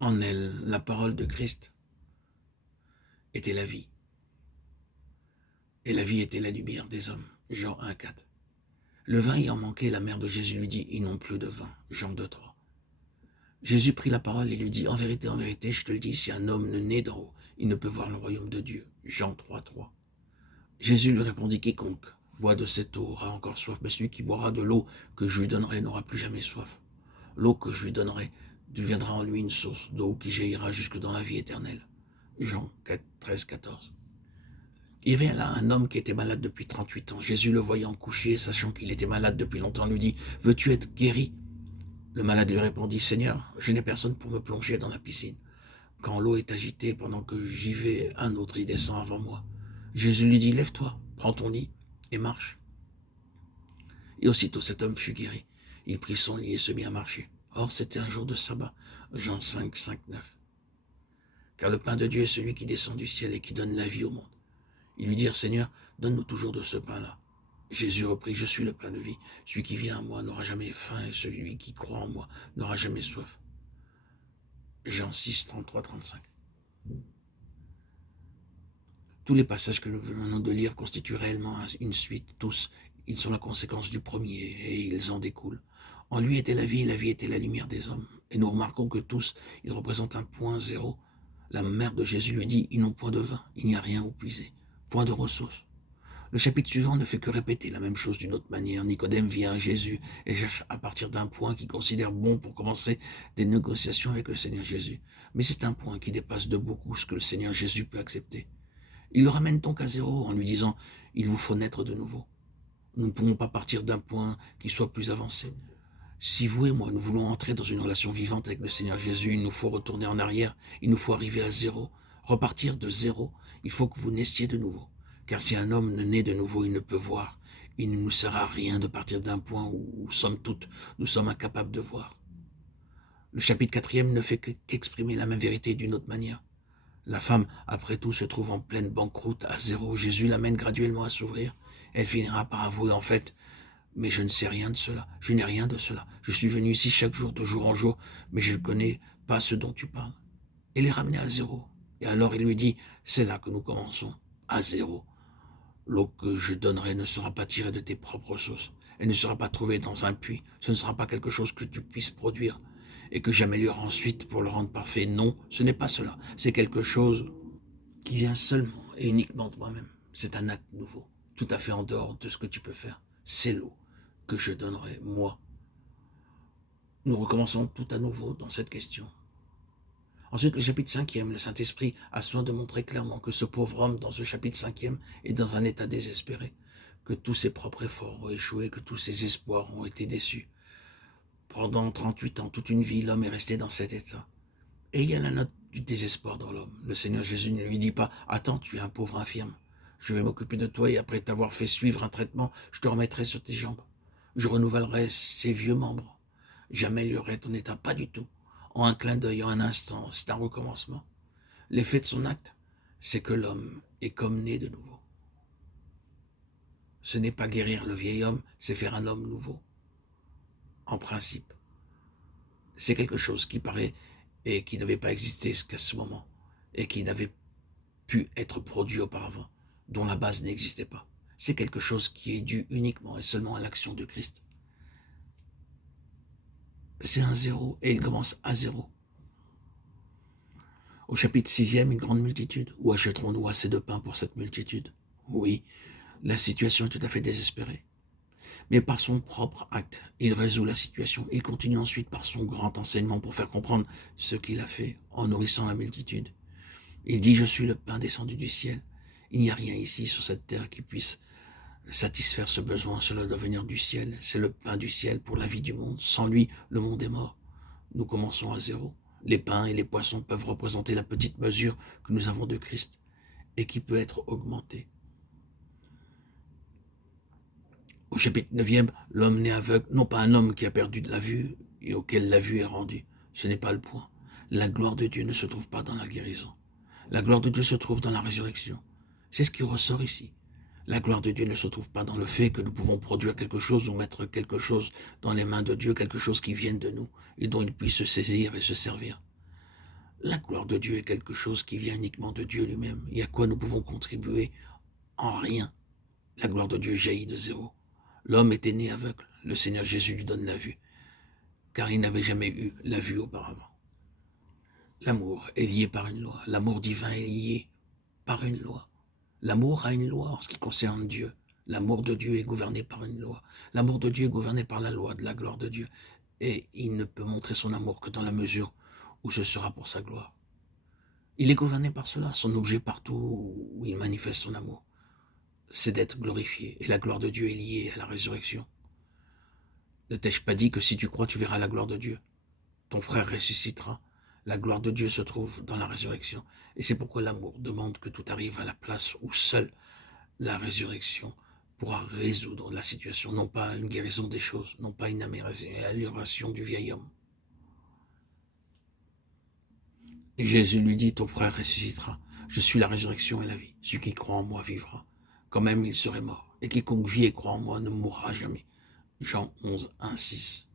En elle, la parole de Christ était la vie. Et la vie était la lumière des hommes. Jean 1,4. Le vin ayant manqué, la mère de Jésus lui dit, ils n'ont plus de vin. Jean 2,3. Jésus prit la parole et lui dit, en vérité, je te le dis, si un homme ne naît d'en haut, il ne peut voir le royaume de Dieu. Jean 3,3. Jésus lui répondit, quiconque boit de cette eau aura encore soif, mais celui qui boira de l'eau que je lui donnerai n'aura plus jamais soif. L'eau que je lui donnerai deviendra en lui une source d'eau qui jaillira jusque dans la vie éternelle. Jean 13, 14. Il y avait là un homme qui était malade depuis 38 ans. Jésus le voyant couché, sachant qu'il était malade depuis longtemps, lui dit, « Veux-tu être guéri ?» Le malade lui répondit, « Seigneur, je n'ai personne pour me plonger dans la piscine. Quand l'eau est agitée, pendant que j'y vais, un autre y descend avant moi. » Jésus lui dit, « Lève-toi, prends ton lit et marche. » Et aussitôt cet homme fut guéri. Il prit son lit et se mit à marcher. Or, c'était un jour de sabbat. Jean 5, 5, 9. Car le pain de Dieu est celui qui descend du ciel et qui donne la vie au monde. Ils lui dirent, Seigneur, donne-nous toujours de ce pain-là. Jésus reprit, je suis le pain de vie. Celui qui vient à moi n'aura jamais faim et celui qui croit en moi n'aura jamais soif. Jean 6, 33, 35. Tous les passages que nous venons de lire constituent réellement une suite. Tous, ils sont la conséquence du premier et ils en découlent. En lui était la vie et la vie était la lumière des hommes. Et nous remarquons que tous, ils représentent un point zéro. La mère de Jésus lui dit, ils n'ont point de vin, il n'y a rien où puiser, point de ressources. Le chapitre suivant ne fait que répéter la même chose d'une autre manière. Nicodème vient à Jésus et cherche à partir d'un point qu'il considère bon pour commencer des négociations avec le Seigneur Jésus. Mais c'est un point qui dépasse de beaucoup ce que le Seigneur Jésus peut accepter. Il le ramène donc à zéro en lui disant « Il vous faut naître de nouveau ». Nous ne pouvons pas partir d'un point qui soit plus avancé. Si vous et moi, nous voulons entrer dans une relation vivante avec le Seigneur Jésus, il nous faut retourner en arrière, il nous faut arriver à zéro, repartir de zéro. Il faut que vous naissiez de nouveau. Car si un homme ne naît de nouveau, il ne peut voir. Il ne nous sert à rien de partir d'un point où somme toute, nous sommes incapables de voir. Le chapitre 4e ne fait qu'exprimer la même vérité d'une autre manière. La femme, après tout, se trouve en pleine banqueroute, à zéro. Jésus l'amène graduellement à s'ouvrir. Elle finira par avouer, en fait, mais je ne sais rien de cela, je n'ai rien de cela. Je suis venu ici chaque jour, de jour en jour, mais je ne connais pas ce dont tu parles. Elle est ramenée à zéro. Et alors il lui dit, c'est là que nous commençons, à zéro. L'eau que je donnerai ne sera pas tirée de tes propres sources. Elle ne sera pas trouvée dans un puits. Ce ne sera pas quelque chose que tu puisses produire et que j'améliore ensuite pour le rendre parfait. Non, ce n'est pas cela. C'est quelque chose qui vient seulement et uniquement de moi-même. C'est un acte nouveau, tout à fait en dehors de ce que tu peux faire. C'est l'eau que je donnerai, moi. Nous recommençons tout à nouveau dans cette question. Ensuite, le chapitre 5e, le Saint-Esprit a soin de montrer clairement que ce pauvre homme, dans ce chapitre 5e, est dans un état désespéré, que tous ses propres efforts ont échoué, que tous ses espoirs ont été déçus. Pendant 38 ans, toute une vie, l'homme est resté dans cet état. Et il y a la note du désespoir dans l'homme. Le Seigneur Jésus ne lui dit pas « Attends, tu es un pauvre infirme. Je vais m'occuper de toi et après t'avoir fait suivre un traitement, je te remettrai sur tes jambes. Je renouvellerai ses vieux membres. J'améliorerai ton état. » Pas du tout. En un clin d'œil, en un instant, c'est un recommencement. L'effet de son acte, c'est que l'homme est comme né de nouveau. Ce n'est pas guérir le vieil homme, c'est faire un homme nouveau. En principe. C'est quelque chose qui paraît et qui n'avait pas existé jusqu'à ce moment et qui n'avait pu être produit auparavant, dont la base n'existait pas. C'est quelque chose qui est dû uniquement et seulement à l'action de Christ. C'est un zéro et il commence à zéro. Au chapitre 6e, une grande multitude. Où achèterons-nous assez de pain pour cette multitude? Oui, la situation est tout à fait désespérée. Mais par son propre acte, il résout la situation. Il continue ensuite par son grand enseignement pour faire comprendre ce qu'il a fait en nourrissant la multitude. Il dit, je suis le pain descendu du ciel. Il n'y a rien ici sur cette terre qui puisse satisfaire ce besoin. Cela doit venir du ciel. C'est le pain du ciel pour la vie du monde. Sans lui, le monde est mort. Nous commençons à zéro. Les pains et les poissons peuvent représenter la petite mesure que nous avons de Christ et qui peut être augmentée. Au chapitre 9e, l'homme né aveugle, non pas un homme qui a perdu de la vue et auquel la vue est rendue. Ce n'est pas le point. La gloire de Dieu ne se trouve pas dans la guérison. La gloire de Dieu se trouve dans la résurrection. C'est ce qui ressort ici. La gloire de Dieu ne se trouve pas dans le fait que nous pouvons produire quelque chose ou mettre quelque chose dans les mains de Dieu, quelque chose qui vienne de nous et dont il puisse se saisir et se servir. La gloire de Dieu est quelque chose qui vient uniquement de Dieu lui-même, et à quoi nous pouvons contribuer en rien. La gloire de Dieu jaillit de zéro. L'homme était né aveugle, le Seigneur Jésus lui donne la vue, car il n'avait jamais eu la vue auparavant. L'amour est lié par une loi, l'amour divin est lié par une loi. L'amour a une loi en ce qui concerne Dieu. L'amour de Dieu est gouverné par une loi. L'amour de Dieu est gouverné par la loi de la gloire de Dieu. Et il ne peut montrer son amour que dans la mesure où ce sera pour sa gloire. Il est gouverné par cela. Son objet partout où il manifeste son amour, c'est d'être glorifié. Et la gloire de Dieu est liée à la résurrection. Ne t'ai-je pas dit que si tu crois, tu verras la gloire de Dieu? Ton frère ressuscitera. La gloire de Dieu se trouve dans la résurrection. Et c'est pourquoi l'amour demande que tout arrive à la place où seule la résurrection pourra résoudre la situation, non pas une guérison des choses, non pas une amélioration du vieil homme. Et Jésus lui dit, ton frère ressuscitera. Je suis la résurrection et la vie. Celui qui croit en moi vivra, quand même il serait mort. Et quiconque vit et croit en moi ne mourra jamais. Jean 11, 1, 6.